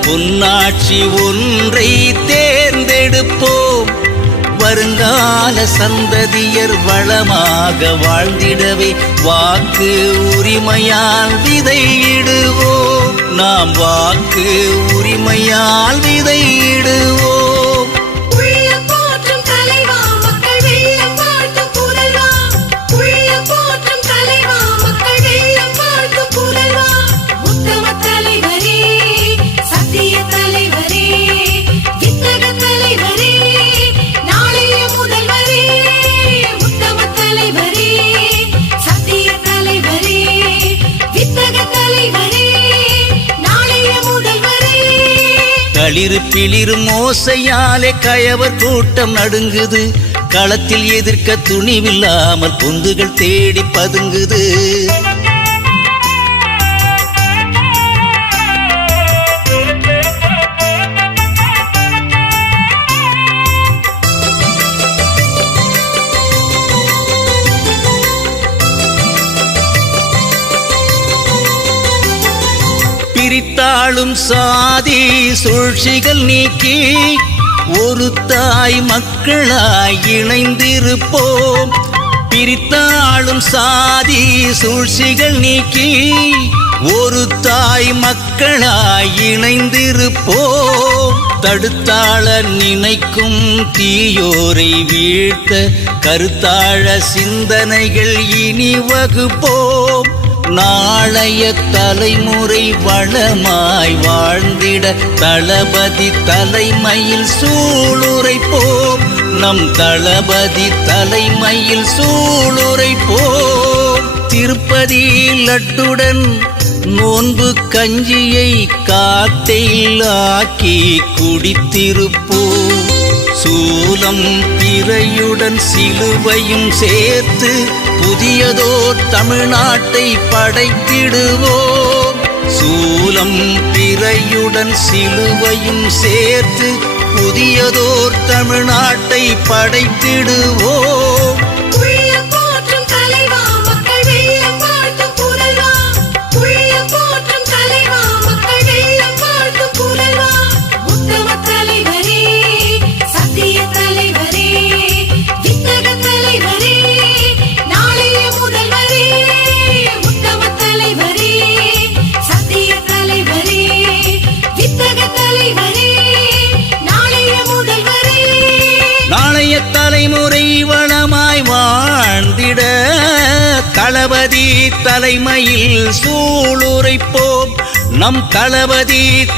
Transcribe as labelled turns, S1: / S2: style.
S1: பொன்னாட்சி ஒன்றை தேர்ந்தெடுப்போம். வருங்கால சந்ததியர் வளமாக வாழ்ந்திடவே வாக்கு உரிமையால் விதையிடுவோம். நாம் வாக்கு உரிமையால்
S2: விதை
S1: களிறு பிளிரும் ஓசையாலே கயவர் கூட்டம் நடுங்குது. களத்தில் எதிர்க்க துணிவில்லாமல் பொந்துகள் தேடி பதுங்குது. பிரித்தாளும் சாதி சூழ்ச்சிகள் நீக்கி ஒரு தாய் மக்களாய் இணைந்திருப்போம். பிரித்தாளும் சாதி சூழ்ச்சிகள் நீக்கி ஒரு தாய் மக்களாய் இணைந்திருப்போம். தடுத்தாள நினைக்கும் தீயோரை வீழ்த்த கருத்தாழ சிந்தனைகள் இனி வகுப்போம். நாளைய தலைமுறை வளமாய் வாழ்ந்திட தளபதி தலைமையில் சூளுரைப்போம் நம் தளபதி தலைமையில் சூளுரைப்போம் திருப்பதி லட்டுடன் நோன்பு கஞ்சியை காத்தையில் ஆக்கி குடித்திருப்போம். சூலம் திரையுடன் சிலுவையும் சேர்த்து புதியதோர் தமிழ்நாட்டை படைத்திடுவோம். சூலம் திரையுடன் சிலுவையும் சேர்த்து புதியதோர் தமிழ்நாட்டை படைத்திடுவோம். தலைமுறை வளமாய் வாழ்ந்திட தளபதி தலைமையில் சூளுரைப்போம். நம் தளபதி